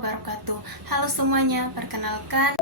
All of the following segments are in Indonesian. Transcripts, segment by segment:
wabarakatuh. Halo semuanya, perkenalkan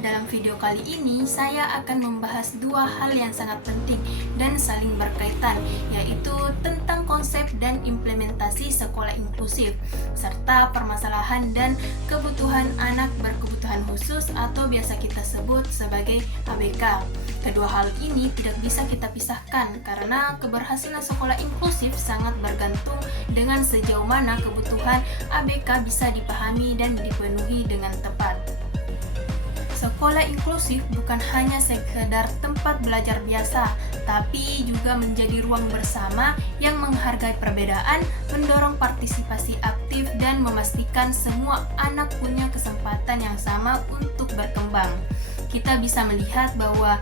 dalam video kali ini saya akan membahas dua hal yang sangat penting dan saling berkaitan, yaitu tentang konsep dan implementasi sekolah inklusif serta permasalahan dan kebutuhan anak berkebutuhan khusus atau biasa kita sebut sebagai ABK. Kedua hal ini tidak bisa kita pisahkan karena keberhasilan sekolah inklusif sangat bergantung dengan sejauh mana kebutuhan ABK bisa dipahami dan dipenuhi dengan tepat. Sekolah inklusif bukan hanya sekedar tempat belajar biasa, tapi juga menjadi ruang bersama yang menghargai perbedaan, mendorong partisipasi aktif, dan memastikan semua anak punya kesempatan yang sama untuk berkembang. Kita bisa melihat bahwa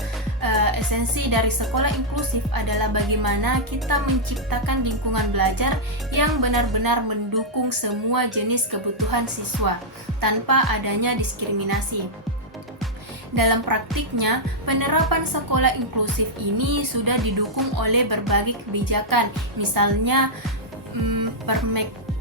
esensi dari sekolah inklusif adalah bagaimana kita menciptakan lingkungan belajar yang benar-benar mendukung semua jenis kebutuhan siswa, tanpa adanya diskriminasi. Dalam praktiknya, penerapan sekolah inklusif ini sudah didukung oleh berbagai kebijakan, misalnya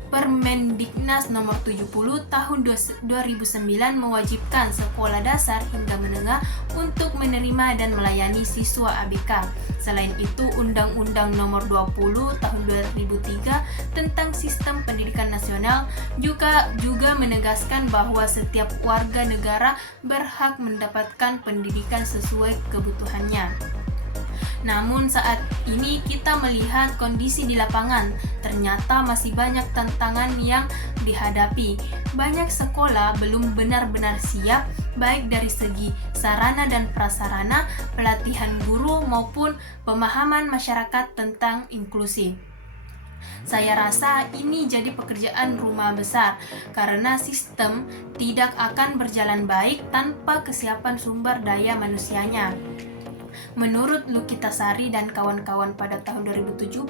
Permendiknas nomor 70 tahun 2009 mewajibkan sekolah dasar hingga menengah untuk menerima dan melayani siswa ABK. Selain itu, Undang-Undang nomor 20 tahun 2003 tentang Sistem Pendidikan Nasional juga menegaskan bahwa setiap warga negara berhak mendapatkan pendidikan sesuai kebutuhannya. Namun saat ini kita melihat kondisi di lapangan, ternyata masih banyak tantangan yang dihadapi. Banyak sekolah belum benar-benar siap, baik dari segi sarana dan prasarana, pelatihan guru maupun pemahaman masyarakat tentang inklusi. Saya rasa ini jadi pekerjaan rumah besar karena sistem tidak akan berjalan baik tanpa kesiapan sumber daya manusianya. Menurut Lukita Sari dan kawan-kawan pada tahun 2017,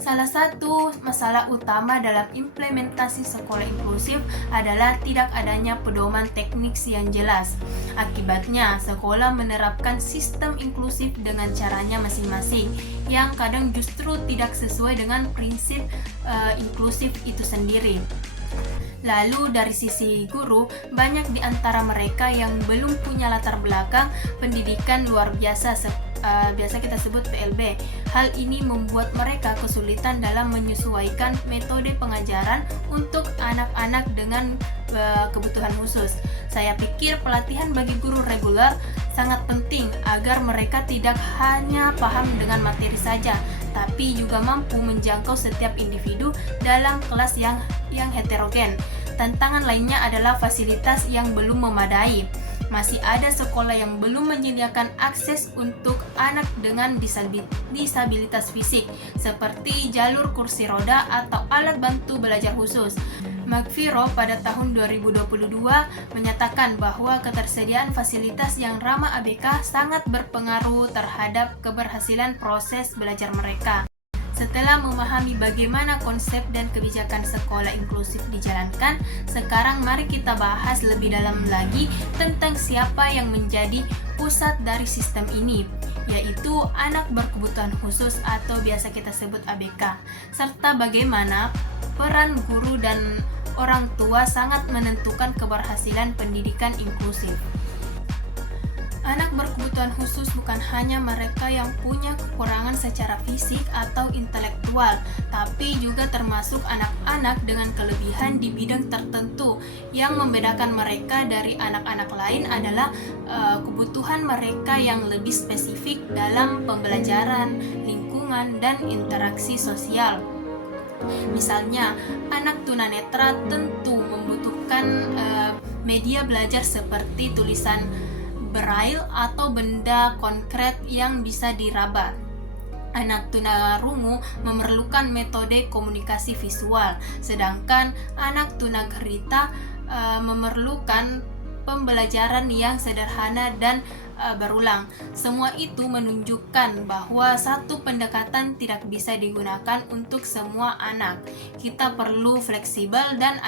salah satu masalah utama dalam implementasi sekolah inklusif adalah tidak adanya pedoman teknis yang jelas. Akibatnya, sekolah menerapkan sistem inklusif dengan caranya masing-masing, yang kadang justru tidak sesuai dengan prinsip inklusif itu sendiri. Lalu dari sisi guru, banyak di antara mereka yang belum punya latar belakang pendidikan luar biasa, biasa kita sebut PLB. Hal ini membuat mereka kesulitan dalam menyesuaikan metode pengajaran untuk anak-anak dengan kebutuhan khusus. Saya pikir pelatihan bagi guru reguler sangat penting agar mereka tidak hanya paham dengan materi saja, tapi juga mampu menjangkau setiap individu dalam kelas yang heterogen. Tantangan lainnya adalah fasilitas yang belum memadai. Masih ada sekolah yang belum menyediakan akses untuk anak dengan disabilitas fisik, seperti jalur kursi roda atau alat bantu belajar khusus. Magviro pada tahun 2022 menyatakan bahwa ketersediaan fasilitas yang ramah ABK sangat berpengaruh terhadap keberhasilan proses belajar mereka. Setelah memahami bagaimana konsep dan kebijakan sekolah inklusif dijalankan, sekarang mari kita bahas lebih dalam lagi tentang siapa yang menjadi pusat dari sistem ini, yaitu anak berkebutuhan khusus atau biasa kita sebut ABK, serta bagaimana peran guru dan orang tua sangat menentukan keberhasilan pendidikan inklusif. Anak berkebutuhan khusus bukan hanya mereka yang punya kekurangan secara fisik atau intelektual, tapi juga termasuk anak-anak dengan kelebihan di bidang tertentu. Yang membedakan mereka dari anak-anak lain adalah kebutuhan mereka yang lebih spesifik dalam pembelajaran, lingkungan, dan interaksi sosial. Misalnya, anak tunanetra tentu membutuhkan media belajar seperti tulisan braille atau benda konkret yang bisa diraba. Anak tunarungu memerlukan metode komunikasi visual, sedangkan anak tunagrita memerlukan pembelajaran yang sederhana dan berulang. Semua itu menunjukkan bahwa satu pendekatan tidak bisa digunakan untuk semua anak. Kita perlu fleksibel dan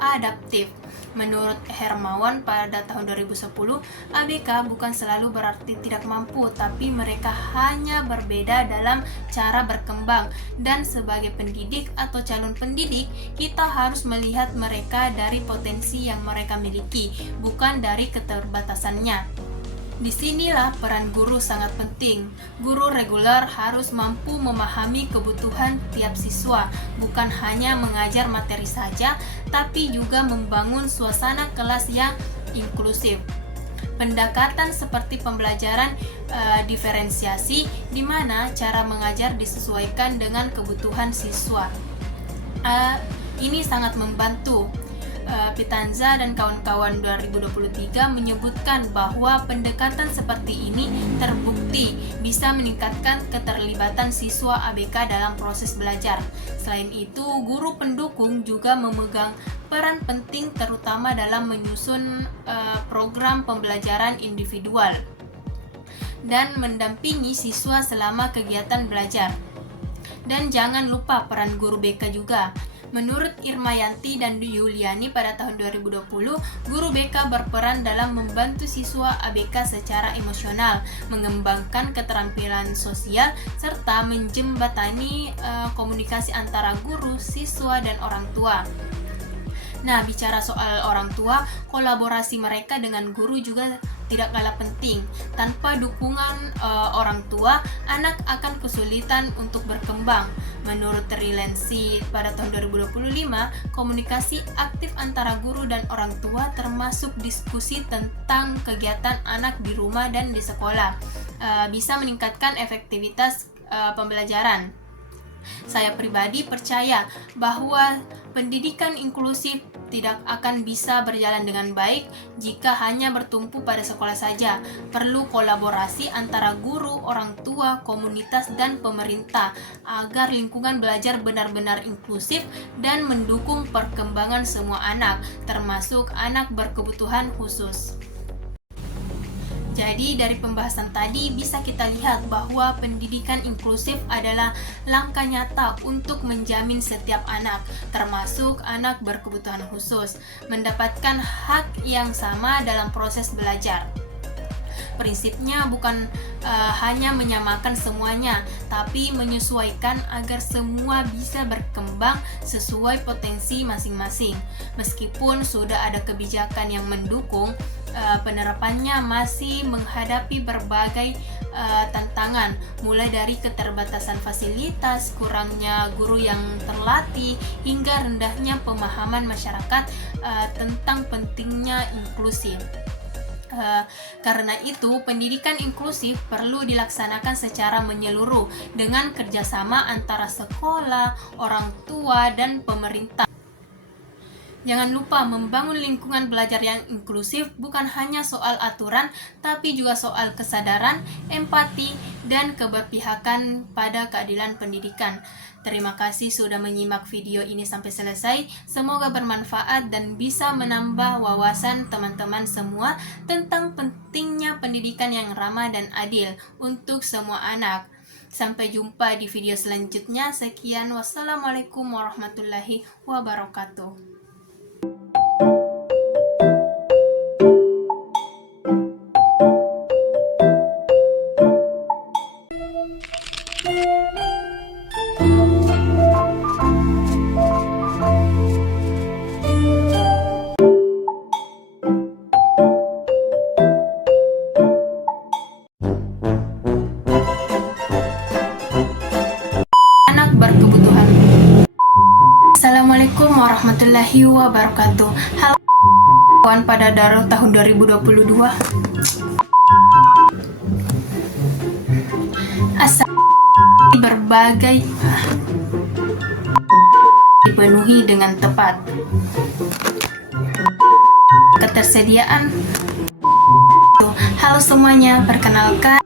adaptif. Menurut Hermawan pada tahun 2010, ABK bukan selalu berarti tidak mampu, tapi mereka hanya berbeda dalam cara berkembang. Dan sebagai pendidik atau calon pendidik, kita harus melihat mereka dari potensi yang mereka miliki, bukan dari keterbatasannya. Disinilah peran guru sangat penting. Guru reguler harus mampu memahami kebutuhan tiap siswa, bukan hanya mengajar materi saja, tapi juga membangun suasana kelas yang inklusif. Pendekatan seperti pembelajaran diferensiasi, di mana cara mengajar disesuaikan dengan kebutuhan siswa. Ini sangat membantu. Pitanza dan kawan-kawan 2023 menyebutkan bahwa pendekatan seperti ini terbukti bisa meningkatkan keterlibatan siswa ABK dalam proses belajar. Selain itu, guru pendukung juga memegang peran penting terutama dalam menyusun program pembelajaran individual dan mendampingi siswa selama kegiatan belajar. Dan jangan lupa peran guru BK juga. Menurut Irmayanti dan Yuliani pada tahun 2020, guru BK berperan dalam membantu siswa ABK secara emosional, mengembangkan keterampilan sosial, serta menjembatani komunikasi antara guru, siswa, dan orang tua. Nah, bicara soal orang tua, kolaborasi mereka dengan guru juga tidak kalah penting. Tanpa dukungan orang tua, anak akan kesulitan untuk berkembang. Menurut Trilensi pada tahun 2025, komunikasi aktif antara guru dan orang tua termasuk diskusi tentang kegiatan anak di rumah dan di sekolah bisa meningkatkan efektivitas pembelajaran. Saya pribadi percaya bahwa pendidikan inklusif tidak akan bisa berjalan dengan baik jika hanya bertumpu pada sekolah saja. Perlu kolaborasi antara guru, orang tua, komunitas, dan pemerintah agar lingkungan belajar benar-benar inklusif dan mendukung perkembangan semua anak, termasuk anak berkebutuhan khusus. Jadi dari pembahasan tadi bisa kita lihat bahwa pendidikan inklusif adalah langkah nyata untuk menjamin setiap anak, termasuk anak berkebutuhan khusus, mendapatkan hak yang sama dalam proses belajar. Prinsipnya bukan hanya menyamakan semuanya, tapi menyesuaikan agar semua bisa berkembang sesuai potensi masing-masing. Meskipun sudah ada kebijakan yang mendukung, penerapannya masih menghadapi berbagai tantangan, mulai dari keterbatasan fasilitas, kurangnya guru yang terlatih, hingga rendahnya pemahaman masyarakat tentang pentingnya inklusif. Karena itu, pendidikan inklusif perlu dilaksanakan secara menyeluruh dengan kerjasama antara sekolah, orang tua, dan pemerintah. Jangan lupa membangun lingkungan belajar yang inklusif bukan hanya soal aturan, tapi juga soal kesadaran, empati, dan keberpihakan pada keadilan pendidikan. Terima kasih sudah menyimak video ini sampai selesai. Semoga bermanfaat dan bisa menambah wawasan teman-teman semua tentang pentingnya pendidikan yang ramah dan adil untuk semua anak. Sampai jumpa di video selanjutnya. Sekian, wassalamualaikum warahmatullahi wabarakatuh. Assalamualaikum warahmatullahi wabarakatuh. Halo kawan, pada tahun 2022 asal berbagai dipenuhi dengan tepat. Ketersediaan. Halo semuanya, perkenalkan